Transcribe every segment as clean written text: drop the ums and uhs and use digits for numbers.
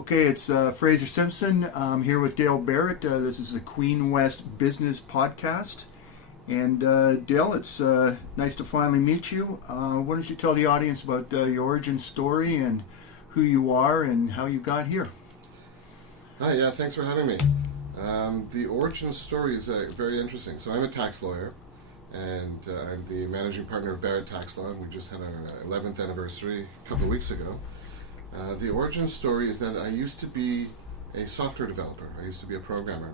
Okay, it's Fraser Simpson. I'm here with Dale Barrett. This is the Queen West Business Podcast. And Dale, it's nice to finally meet you. Why don't you tell the audience about your origin story and who you are and how you got here? Hi, yeah, thanks for having me. The origin story is very interesting. So I'm a tax lawyer, and I'm the managing partner of Barrett Tax Law, and we just had our 11th anniversary a couple of weeks ago. The origin story is that I used to be a software developer. I used to be a programmer,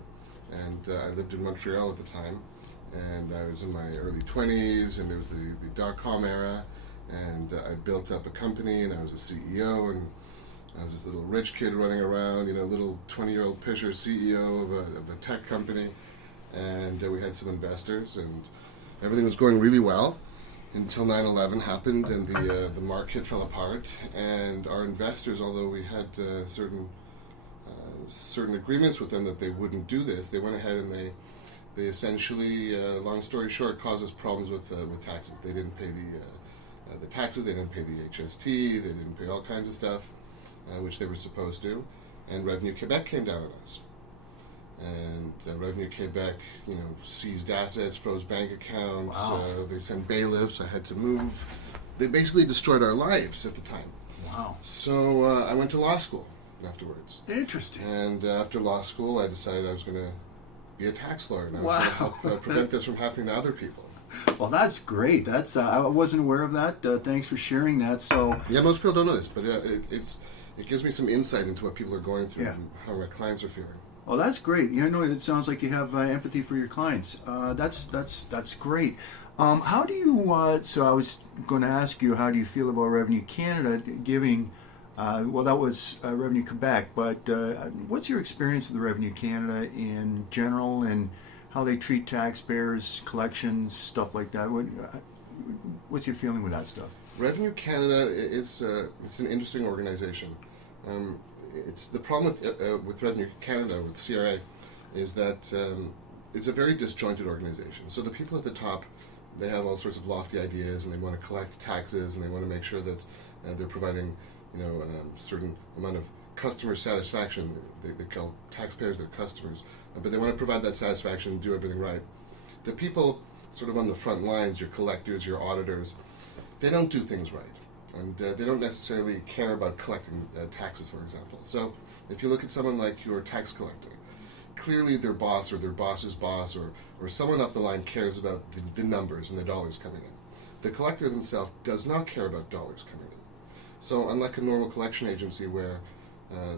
and I lived in Montreal at the time, and I was in my early 20s, and it was the dot-com era, and I built up a company, and I was a CEO, and I was this little rich kid running around, little 20-year-old pisher CEO of a tech company, and we had some investors, and everything was going really well until 9/11 happened, and the market fell apart, and our investors, although we had certain agreements with them that they wouldn't do this, they went ahead and they essentially, long story short, caused us problems with taxes. They didn't pay the taxes, they didn't pay the HST, they didn't pay all kinds of stuff, which they were supposed to, and Revenue Quebec came down on us. And Revenue Quebec, seized assets, froze bank accounts. Wow. They sent bailiffs. I had to move. They basically destroyed our lives at the time. Wow. So I went to law school afterwards. Interesting. And after law school, I decided I was going to be a tax lawyer, and I was Wow. going to help prevent this from happening to other people. Well, that's great. That's I wasn't aware of that. Thanks for sharing that. So Yeah, most people don't know this, but it gives me some insight into what people are going through Yeah. and how my clients are feeling. well, that's great. It sounds like you have empathy for your clients. That's great. How do you? So I was going to ask you, how do you feel about Revenue Canada giving? Well, that was Revenue Quebec, but what's your experience with Revenue Canada in general and how they treat taxpayers, collections, stuff like that? What's your feeling with that stuff? Revenue Canada is it's an interesting organization. It's the problem with Revenue Canada, with CRA, is that it's a very disjointed organization. So the people at the top, they have all sorts of lofty ideas, and they want to collect taxes, and they want to make sure that they're providing, certain amount of customer satisfaction. They call taxpayers their customers, but they want to provide that satisfaction and do everything right. The people sort of on the front lines, your collectors, your auditors, they don't do things right. And they don't necessarily care about collecting taxes, for example. So if you look at someone like your tax collector, clearly their boss or their boss's boss or someone up the line cares about the numbers and the dollars coming in. The collector themselves does not care about dollars coming in. So unlike a normal collection agency where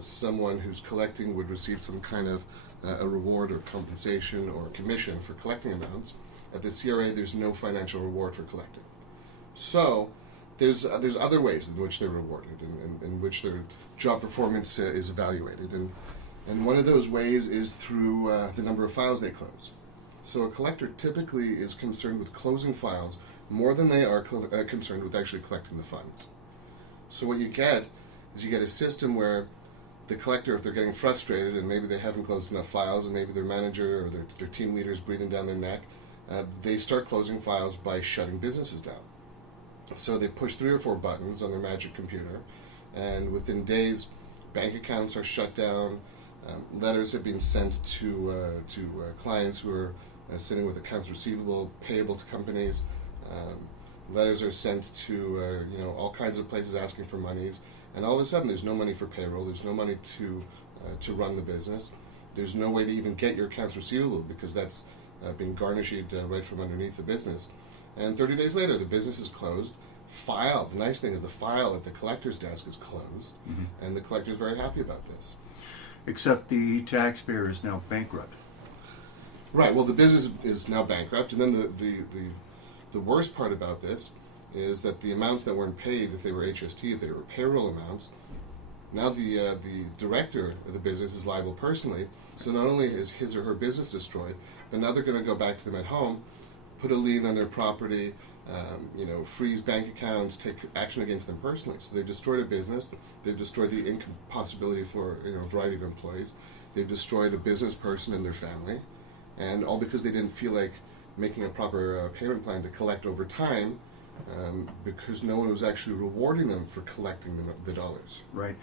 someone who's collecting would receive some kind of a reward or compensation or commission for collecting amounts, at the CRA there's no financial reward for collecting. So there's other ways in which they're rewarded and in which their job performance is evaluated. And one of those ways is through the number of files they close. So a collector typically is concerned with closing files more than they are concerned with actually collecting the funds. So what you get is you get a system where the collector, if they're getting frustrated and maybe they haven't closed enough files and maybe their manager or their team leader is breathing down their neck, they start closing files by shutting businesses down. So they push 3 or 4 buttons on their magic computer, and within days, bank accounts are shut down. Letters have been sent to clients who are sitting with accounts receivable, payable to companies. Letters are sent to all kinds of places asking for monies, and all of a sudden, there's no money for payroll. There's no money to run the business. There's no way to even get your accounts receivable because that's been garnished right from underneath the business. And 30 days later, the business is closed. The nice thing is the file at the collector's desk is closed, and the collector is very happy about this. Except the taxpayer is now bankrupt. Right, well, the business is now bankrupt, and then the worst part about this is that the amounts that weren't paid, if they were HST, if they were payroll amounts, now the director of the business is liable personally, so not only is his or her business destroyed, but now they're going to go back to them at home, put a lien on their property, freeze bank accounts, take action against them personally. So they've destroyed a business, they've destroyed the income possibility for a variety of employees, they've destroyed a business person and their family, and all because they didn't feel like making a proper payment plan to collect over time, because no one was actually rewarding them for collecting the dollars. Right.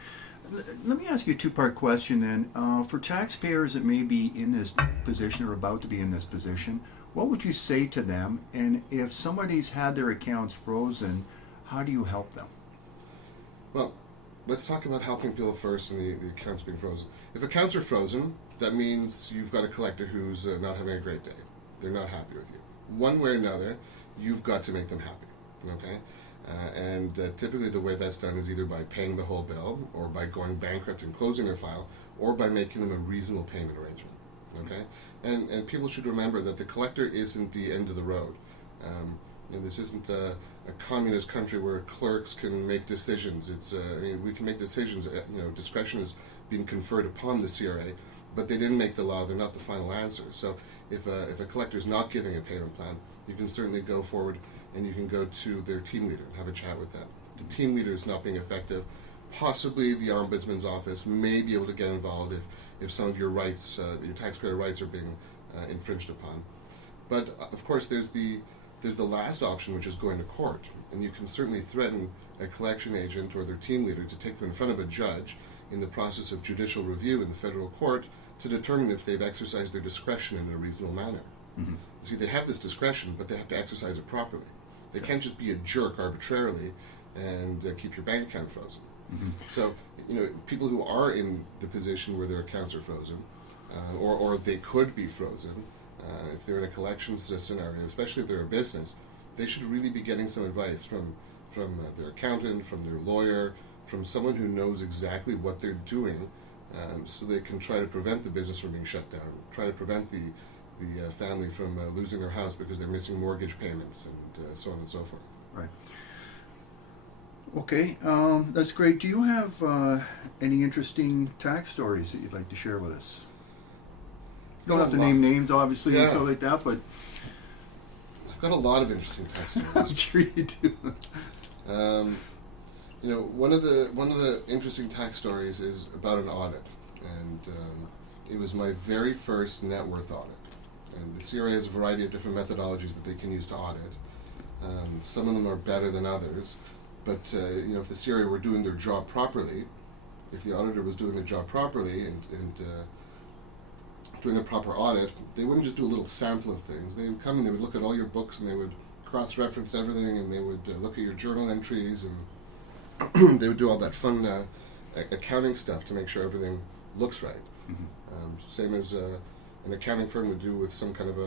Let me ask you a two-part question then. For taxpayers that may be in this position or about to be in this position, what would you say to them? And if somebody's had their accounts frozen, how do you help them? Well, let's talk about helping people first and the accounts being frozen. If accounts are frozen, that means you've got a collector who's not having a great day. They're not happy with you. One way or another, you've got to make them happy. Okay? And typically the way that's done is either by paying the whole bill, or by going bankrupt and closing their file, or by making them a reasonable payment arrangement. Okay? And people should remember that the collector isn't the end of the road. This isn't a communist country where clerks can make decisions. We can make decisions. Discretion is being conferred upon the CRA, but they didn't make the law. They're not the final answer. So if a collector is not giving a payment plan, you can certainly go forward and you can go to their team leader and have a chat with them. The team leader is not being effective. Possibly the ombudsman's office may be able to get involved if some of your rights, your taxpayer rights, are being infringed upon. But of course, there's the last option, which is going to court, and you can certainly threaten a collection agent or their team leader to take them in front of a judge in the process of judicial review in the federal court to determine if they've exercised their discretion in a reasonable manner. Mm-hmm. See, they have this discretion, but they have to exercise it properly. They can't just be a jerk arbitrarily and keep your bank account frozen. Mm-hmm. So, people who are in the position where their accounts are frozen, or they could be frozen, if they're in a collections scenario, especially if they're a business, they should really be getting some advice from their accountant, from their lawyer, from someone who knows exactly what they're doing, so they can try to prevent the business from being shut down, try to prevent the family from losing their house because they're missing mortgage payments, and so on and so forth. Right. Okay, that's great. Do you have any interesting tax stories that you'd like to share with us? You don't have to name names, obviously, and stuff like that, but I've got a lot of interesting tax stories. I'm sure you do. One of the interesting tax stories is about an audit, and it was my very first net worth audit. And the CRA has a variety of different methodologies that they can use to audit. Some of them are better than others, but if the CRA were doing their job properly, if the auditor was doing their job properly and doing a proper audit, they wouldn't just do a little sample of things. They would come and they would look at all your books and they would cross-reference everything, and they would look at your journal entries, and they would do all that fun accounting stuff to make sure everything looks right. Mm-hmm. Same as an accounting firm would do with some kind of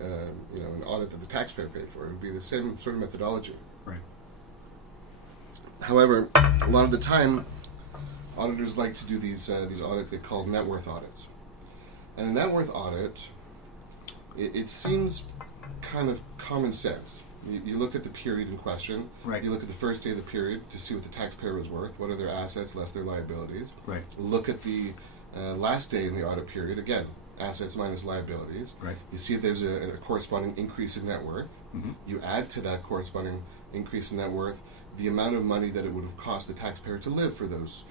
an audit that the taxpayer paid for. It would be the same sort of methodology. Right. However, a lot of the time, auditors like to do these audits they call net worth audits. And a net worth audit, it seems kind of common sense. You look at the period in question. Right. You look at the first day of the period to see what the taxpayer was worth. What are their assets less their liabilities? Right. Look at the last day in the audit period. Again, assets minus liabilities. Right. You see if there's a corresponding increase in net worth. Mm-hmm. You add to that corresponding increase in net worth the amount of money that it would have cost the taxpayer to live for those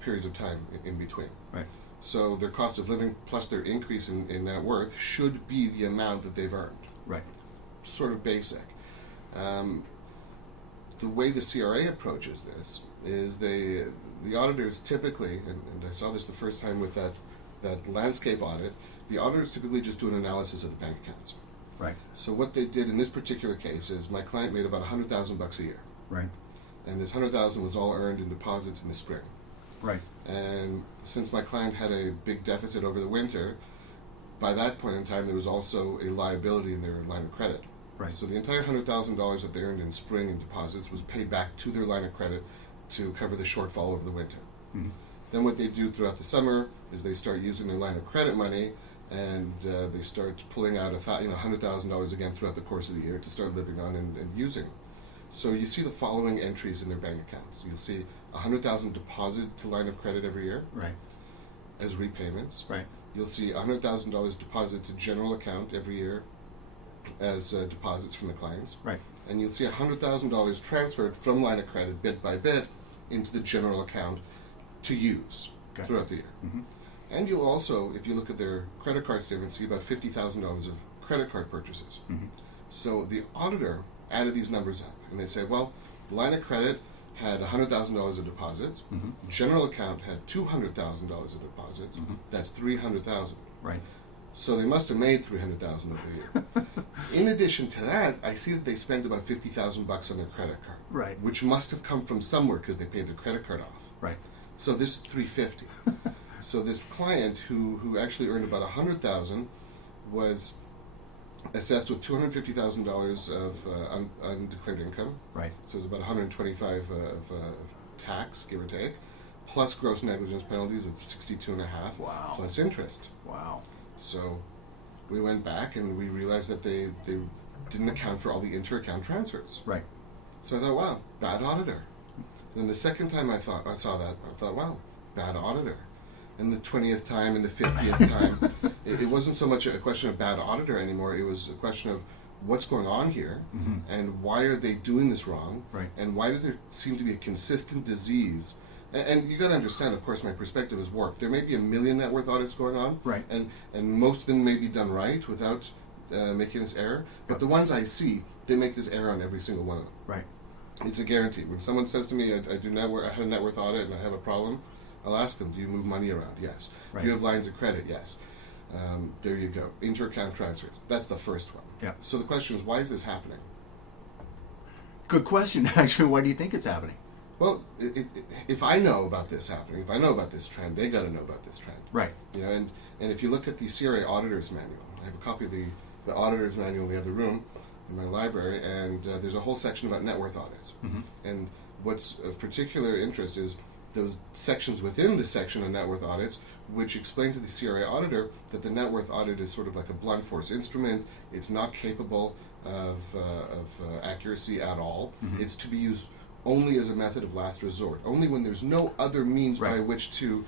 periods of time in between. Right. So their cost of living plus their increase in net worth should be the amount that they've earned. Right. Sort of basic. The way the CRA approaches this is the auditors typically, and I saw this the first time with that landscape audit, the auditors typically just do an analysis of the bank accounts. Right. So what they did in this particular case is my client made about $100,000 a year. Right. And this $100,000 was all earned in deposits in the spring. Right. And since my client had a big deficit over the winter, by that point in time there was also a liability in their line of credit. Right. So the entire $100,000 that they earned in spring in deposits was paid back to their line of credit to cover the shortfall over the winter. Mm-hmm. Then what they do throughout the summer is they start using their line of credit money, and they start pulling out $100,000 again throughout the course of the year to start living on and using. So you see the following entries in their bank accounts. You'll see $100,000 deposit to line of credit every year. Right. As repayments. Right. You'll see $100,000 deposit to general account every year as deposits from the clients. Right. And you'll see $100,000 transferred from line of credit bit by bit into the general account to use throughout the year. Mm-hmm. And you'll also, if you look at their credit card statement, see about $50,000 of credit card purchases. Mm-hmm. So the auditor added these numbers up, and they say, well, the line of credit had $100,000 of deposits. Mm-hmm. General account had $200,000 of deposits. Mm-hmm. That's $300,000. Right. So they must have made $300,000 over the year. In addition to that, I see that they spent about $50,000 on their credit card. Right. Which must have come from somewhere because they paid their credit card off. Right. So this is $350,000. So this client who actually earned about $100,000 was assessed with $250,000 of undeclared income. Right. So it was about $125,000 of tax, give or take, plus gross negligence penalties of $62,500. Wow. Plus interest. Wow. So we went back and we realized that they didn't account for all the inter-account transfers. Right. So I thought, wow, bad auditor. Then the second time I saw that, I thought, wow, bad auditor. And the 20th time and the 50th time, it wasn't so much a question of bad auditor anymore. It was a question of what's going on here, Mm-hmm. and why are they doing this wrong, Right. and why does there seem to be a consistent disease. And you got to understand, of course, my perspective is warped. There may be 1 million net worth audits going on, Right. and most of them may be done right without making this error. But the ones I see, they make this error on every single one of them. Right. It's a guarantee. When someone says to me, I had a net worth audit and I have a problem, I'll ask them, do you move money around? Yes. Right. Do you have lines of credit? Yes. There you go. Inter-account transfers. That's the first one. Yeah. So the question is, why is this happening? Good question. Actually, why do you think it's happening? Well, if I know about this happening, if I know about this trend, they got to know about this trend. Right. You know, and if you look at the CRA Auditor's Manual, I have a copy of the Auditor's Manual in the other room in my library, and there's a whole section about net worth audits. Mm-hmm. And what's of particular interest is those sections within the section on net worth audits, which explain to the CRA auditor that the net worth audit is sort of like a blunt force instrument. It's not capable of accuracy at all. Mm-hmm. It's to be used only as a method of last resort, only when there's no other means by Right. which to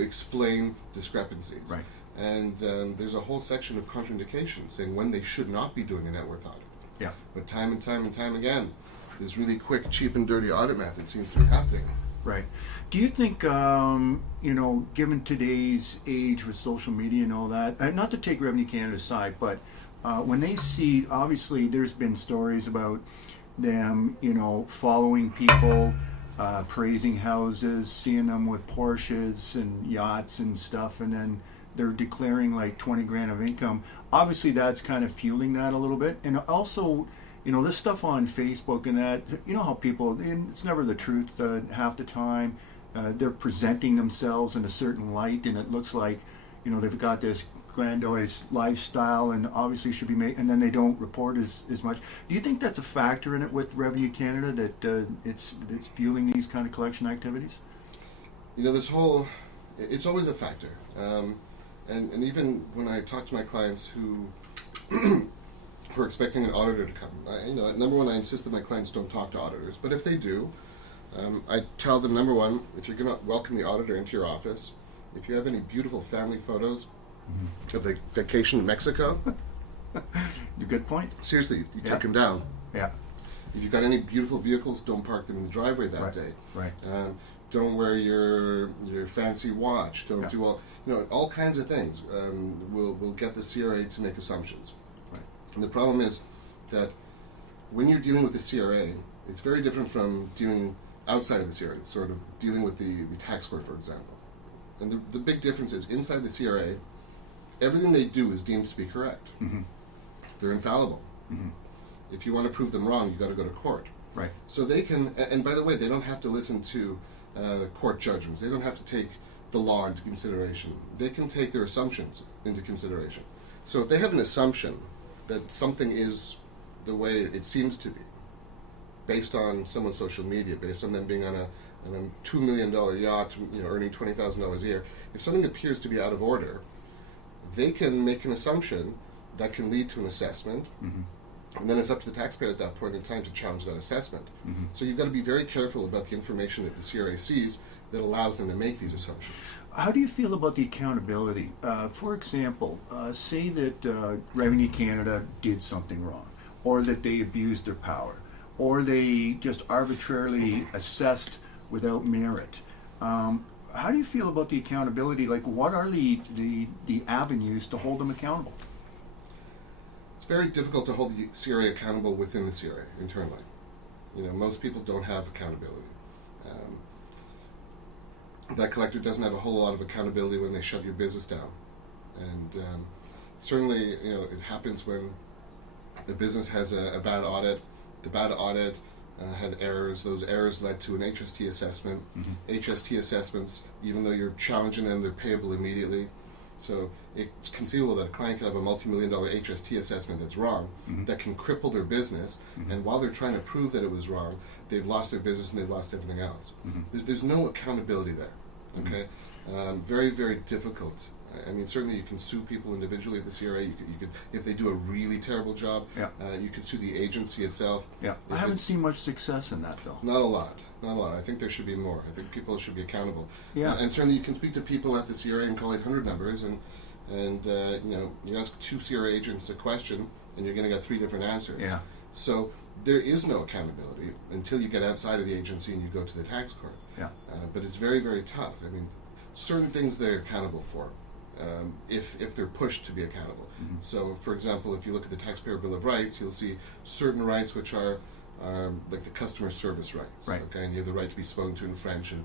explain discrepancies. Right. And there's a whole section of contraindications saying when they should not be doing a net worth audit. Yeah. But time and time and time again, this really quick, cheap, and dirty audit method seems to be happening. Right. Do you think, given today's age with social media and all that, not to take Revenue Canada's side, but when they see, obviously, there's been stories about them, following people, praising houses, seeing them with Porsches and yachts and stuff, and then they're declaring like 20 grand of income. Obviously, that's kind of fueling that a little bit. And also, this stuff on Facebook and that, how people, and it's never the truth half the time. They're presenting themselves in a certain light, and it looks like, they've got this grandiose lifestyle and obviously should be made, and then they don't report as much. Do you think that's a factor in it with Revenue Canada, that it's fueling these kind of collection activities? It's always a factor. And even when I talk to my clients who are expecting an auditor to come, number one, I insist that my clients don't talk to auditors. But if they do, I tell them, number one, if you're going to welcome the auditor into your office, if you have any beautiful family photos of a vacation in Mexico, Good point. seriously, you Yeah. take them down. Yeah. If you've got any beautiful vehicles, don't park them in the driveway that Right. day. Right. Don't wear your fancy watch. Don't Yeah. do all kinds of things. Will get the CRA to make assumptions. Right. And the problem is that when you're dealing with the CRA, it's very different from dealing outside of the CRA. It's sort of dealing with the tax court, for example. And the big difference is inside the CRA, everything they do is deemed to be correct. Mm-hmm. They're infallible. Mm-hmm. If you want to prove them wrong, you got to go to court. Right. So they can, and by the way, they don't have to listen to court judgments. They don't have to take the law into consideration. They can take their assumptions into consideration. So if they have an assumption that something is the way it seems to be, based on someone's social media, based on them being on a $2 million yacht, earning $20,000 a year, if something appears to be out of order, they can make an assumption that can lead to an assessment. Mm-hmm. And then it's up to the taxpayer at that point in time to challenge that assessment. Mm-hmm. So you've got to be very careful about the information that the CRA sees that allows them to make these assumptions. How do you feel about the accountability? For example, say that Revenue Canada did something wrong, or that they abused their power, or they just arbitrarily assessed without merit. How do you feel about the accountability? Like, what are the avenues to hold them accountable? It's very difficult to hold the CRA accountable within the CRA internally. Most people don't have accountability. That collector doesn't have a whole lot of accountability when they shut your business down. And certainly, it happens when the business has a bad audit. The bad audit had errors. Those errors led to an HST assessment. HST assessments, even though you're challenging them, they're payable immediately. So it's conceivable that a client could have a multi-million-dollar HST assessment that's wrong, that can cripple their business, and while they're trying to prove that it was wrong, they've lost their business and they've lost everything else. There's no accountability there. Okay, very, very difficult. I mean, certainly you can sue people individually at the CRA. You could if they do a really terrible job. You could sue the agency itself. I haven't seen much success in that though. Not a lot. I think there should be more. I think people should be accountable. And certainly you can speak to people at the CRA and call 800 numbers, and you ask 2 CRA agents a question, and you're going to get 3 different answers. So there is no accountability until you get outside of the agency and you go to the tax court. But it's very, very tough. I mean, certain things they're accountable for. If they're pushed to be accountable. So, for example, if you look at the Taxpayer Bill of Rights, you'll see certain rights which are like the customer service rights. Okay, and you have the right to be spoken to in French, and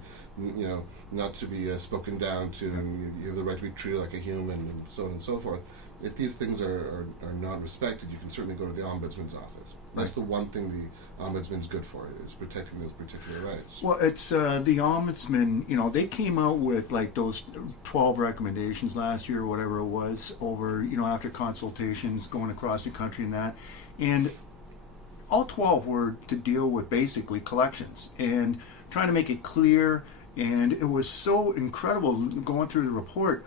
not to be spoken down to, and you have the right to be treated like a human, and so on and so forth. If these things are not respected, you can certainly go to the Ombudsman's office. That's the one thing the Ombudsman's good for, is protecting those particular rights. Well, it's the Ombudsman, they came out with like those 12 recommendations last year or whatever it was over, after consultations going across the country and that. And all 12 were to deal with basically collections and trying to make it clear. And it was so incredible going through the report.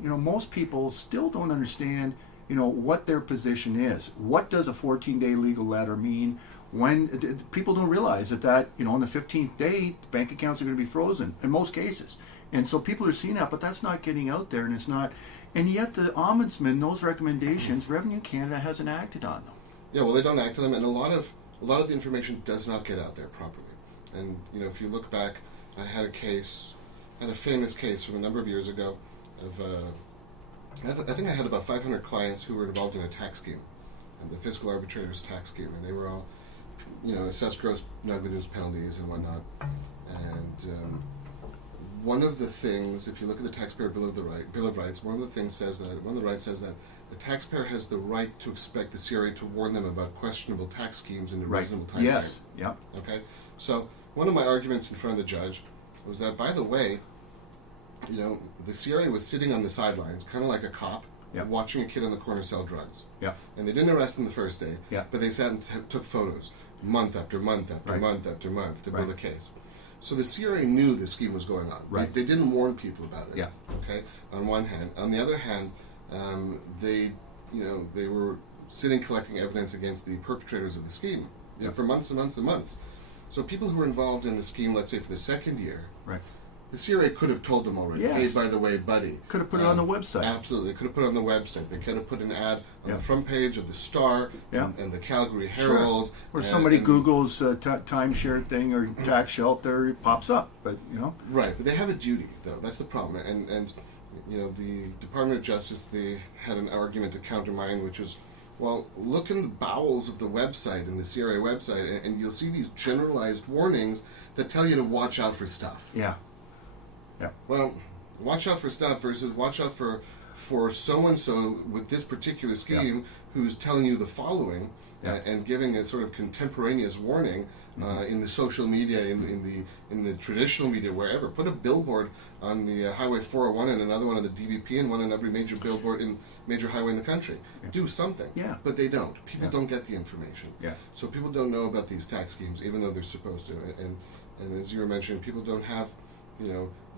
Most people still don't understand, what their position is. What does a 14-day legal letter mean? When people don't realize that on the 15th day, bank accounts are going to be frozen in most cases. And so people are seeing that, but that's not getting out there, and it's not. And yet the Ombudsman, those recommendations, Revenue Canada hasn't acted on them. Yeah, well, they don't act on them, and a lot of the information does not get out there properly. And if you look back, I had a famous case from a number of years ago of, I think I had about 500 clients who were involved in a tax scheme, the fiscal arbitrators tax scheme, and they were all, assessed gross negligence penalties and whatnot. And one of the things, if you look at the Taxpayer Bill of Rights, one of the rights says that the taxpayer has the right to expect the CRA to warn them about questionable tax schemes in a reasonable time frame. Okay, so one of my arguments in front of the judge was that, by the way, the CRA was sitting on the sidelines, kind of like a cop, watching a kid on the corner sell drugs. And they didn't arrest him the first day, but they sat and took photos month after month after month after month to build a case. So the CRA knew the scheme was going on. They didn't warn people about it. Okay. On one hand, on the other hand, they were sitting collecting evidence against the perpetrators of the scheme for months and months and months. So people who were involved in the scheme, let's say for the second year, the CRA could have told them already, hey, by the way, buddy. Could have put it on the website. Absolutely. They could have put it on the website. They could have put an ad on the front page of the Star and the Calgary Herald. Or somebody Googles timeshare thing or tax shelter, it pops up. But Right, but they have a duty, though. That's the problem. And the Department of Justice, they had an argument to counter mine, which is, well, look in the bowels of the website, in the CRA website, and you'll see these generalized warnings that tell you to watch out for stuff. Well, watch out for stuff versus watch out for so-and-so with this particular scheme who's telling you the following and giving a sort of contemporaneous warning in the social media, in the traditional media, wherever. Put a billboard on the Highway 401 and another one on the DVP and one on every major billboard in major highway in the country. Do something. But they don't. People don't get the information. So people don't know about these tax schemes, even though they're supposed to. And as you were mentioning, people don't have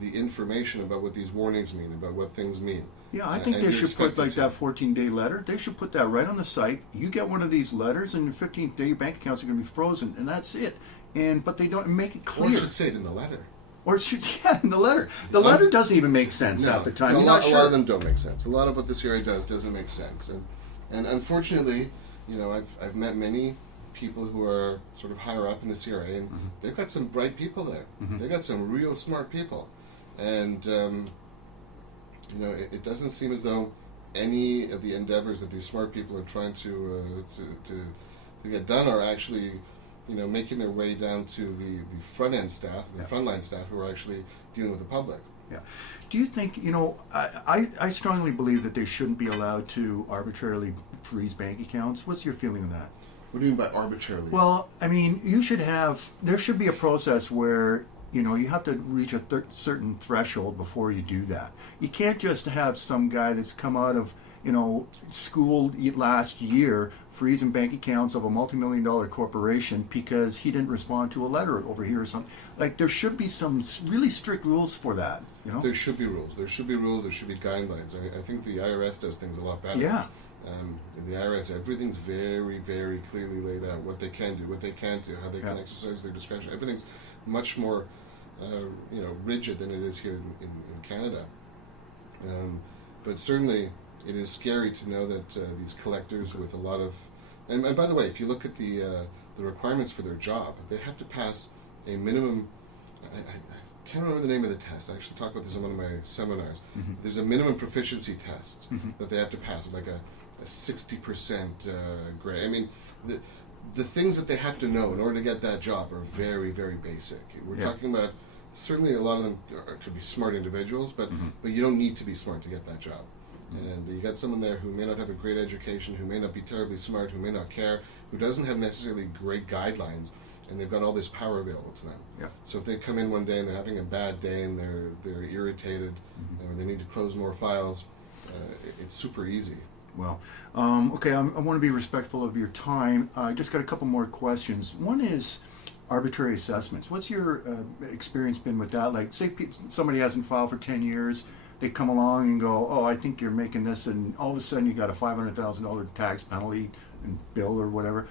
the information about what these warnings mean, about what things mean. I think they should put like that 14-day letter. They should put that right on the site. You get one of these letters, and your 15th day, your bank accounts are going to be frozen, and that's it. But they don't make it clear. Or it should say it in the letter. Or it should, in the letter. The letter doesn't even make sense at the time. A lot of them don't make sense. A lot of what the CRA does doesn't make sense. And unfortunately, I've met many people who are sort of higher up in the CRA, and they've got some bright people there. They've got some real smart people. And, it doesn't seem as though any of the endeavors that these smart people are trying to get done are actually making their way down to the front end staff, the frontline staff who are actually dealing with the public. Yeah. Do you think, I strongly believe that they shouldn't be allowed to arbitrarily freeze bank accounts. What's your feeling on that? What do you mean by arbitrarily? Well, I mean, there should be a process where, you have to reach a certain threshold before you do that. You can't just have some guy that's come out of, school last year freezing bank accounts of a multi-million-dollar corporation because he didn't respond to a letter over here or something. Like, there should be some really strict rules for that, There should be rules. There should be rules. There should be guidelines. I think the IRS does things a lot better. Yeah. In the IRS, everything's very, very clearly laid out. What they can do, what they can't do, how they can exercise their discretion. Everything's much more, rigid than it is here in Canada. But certainly, it is scary to know that these collectors with a lot of, and by the way, if you look at the requirements for their job, they have to pass a minimum. I can't remember the name of the test. I actually talked about this in one of my seminars. Mm-hmm. There's a minimum proficiency test that they have to pass with like a 60% grade. I mean, the things that they have to know in order to get that job are very, very basic. We're talking about, certainly a lot of them could be smart individuals, but you don't need to be smart to get that job. And you got someone there who may not have a great education, who may not be terribly smart, who may not care, who doesn't have necessarily great guidelines, and they've got all this power available to them. Yeah. So if they come in one day and they're having a bad day and they're irritated, or they need to close more files, it's super easy. Well, okay, I want to be respectful of your time. I just got a couple more questions. One is arbitrary assessments. What's your experience been with that? Like, say somebody hasn't filed for 10 years, they come along and go, oh, I think you're making this, and all of a sudden you got a $500,000 tax penalty and bill or whatever.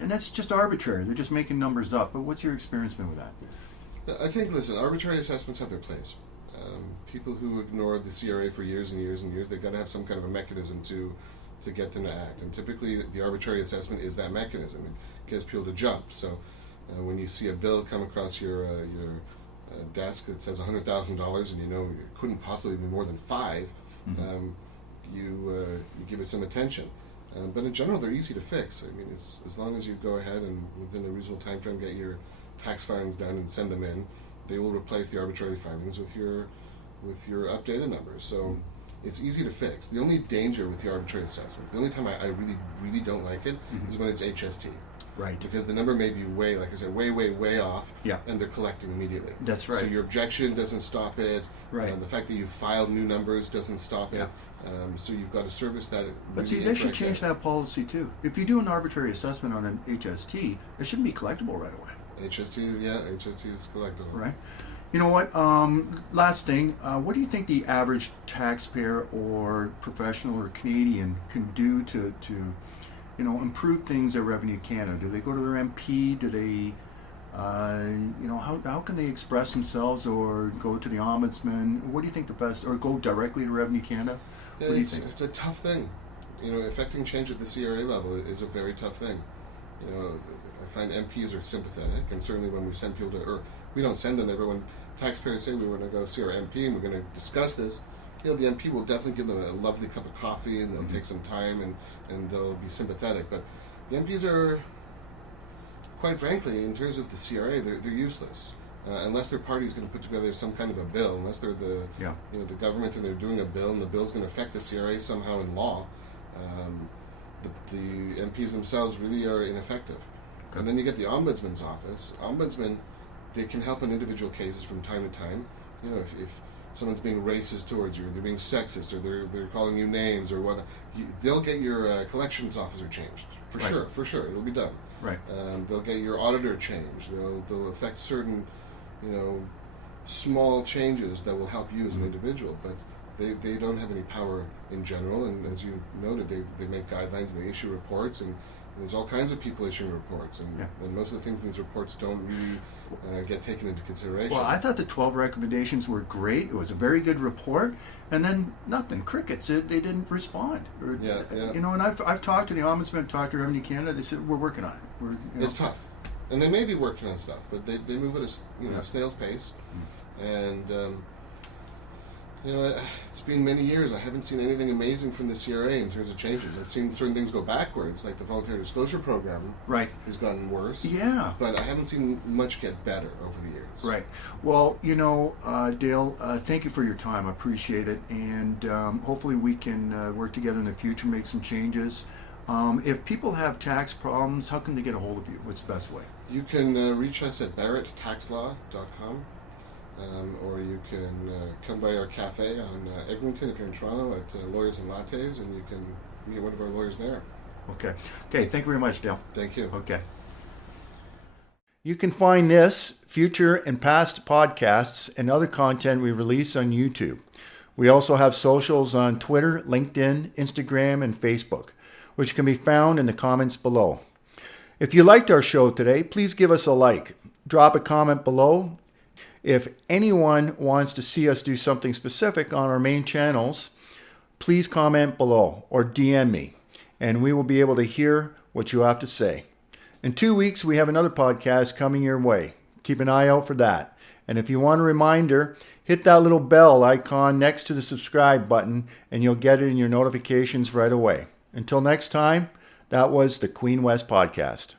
And that's just arbitrary. They're just making numbers up. But what's your experience been with that? I think, listen, arbitrary assessments have their place. People who ignore the CRA for years and years and years, they've got to have some kind of a mechanism to get them to act. And typically, the arbitrary assessment is that mechanism. It gets people to jump. So when you see a bill come across your desk that says $100,000 and it couldn't possibly be more than $5, you give it some attention. But in general, they're easy to fix. I mean, it's, as long as you go ahead and within a reasonable time frame get your tax filings done and send them in, they will replace the arbitrary filings with your updated numbers. So it's easy to fix. The only danger with the arbitrary assessments, the only time I really, really don't like it is when it's HST. Right. Because the number may be way, like I said, way off, yeah, and they're collecting immediately. That's right. So your objection doesn't stop it. Right. The fact that you filed new numbers doesn't stop it. So you've got to service that. But see, they should change that policy too. If you do an arbitrary assessment on an HST, it shouldn't be collectible right away. HST is collectible. Right. You know what? Last thing. What do you think the average taxpayer or professional or Canadian can do to improve things at Revenue Canada? Do they go to their MP? Do they, how can they express themselves or go to the Ombudsman? What do you think the best, or go directly to Revenue Canada? Yeah, it's a tough thing. Affecting change at the CRA level is a very tough thing. I find MPs are sympathetic, and certainly when we send people to, or we don't send them there, but when taxpayers say we want to go see our MP and we're going to discuss this, the MP will definitely give them a lovely cup of coffee and they'll take some time and they'll be sympathetic. But the MPs are, quite frankly, in terms of the CRA, they're useless. Unless their party is going to put together some kind of a bill, unless they're the government and they're doing a bill and the bill's going to affect the CRA somehow in law, the MPs themselves really are ineffective. Okay. And then you get the Ombudsman's office. Ombudsman, they can help in individual cases from time to time. If someone's being racist towards you, or they're being sexist, or they're calling you names, or what, they'll get your collections officer changed for sure. It'll be done. Right. They'll get your auditor changed. They'll affect certain, small changes that will help you as an individual, but they don't have any power in general. And as you noted, they make guidelines and they issue reports, and there's all kinds of people issuing reports, and most of the things in these reports don't really get taken into consideration. Well, I thought the 12 recommendations were great. It was a very good report, and then nothing. Crickets. They didn't respond. And I've talked to the Ombudsman, talked to Revenue Canada. They said we're working on it. It's tough, and they may be working on stuff, but they move at a snail's pace, and It's been many years. I haven't seen anything amazing from the CRA in terms of changes. I've seen certain things go backwards, like the voluntary disclosure program Right. has gotten worse. Yeah. But I haven't seen much get better over the years. Right. Well, Dale, thank you for your time. I appreciate it. And hopefully we can work together in the future, make some changes. If people have tax problems, how can they get a hold of you? What's the best way? You can reach us at barretttaxlaw.com. Or you can come by our cafe on Eglinton if you're in Toronto at Lawyers and Lattes, and you can meet one of our lawyers there. Okay. Okay, thank you very much, Dale. Thank you. Okay. You can find this, future and past podcasts, and other content we release on YouTube. We also have socials on Twitter, LinkedIn, Instagram, and Facebook, which can be found in the comments below. If you liked our show today, please give us a like. Drop a comment below. If anyone wants to see us do something specific on our main channels, please comment below or DM me, and we will be able to hear what you have to say. In 2 weeks, we have another podcast coming your way. Keep an eye out for that. And if you want a reminder, hit that little bell icon next to the subscribe button, and you'll get it in your notifications right away. Until next time, that was the Queen West Podcast.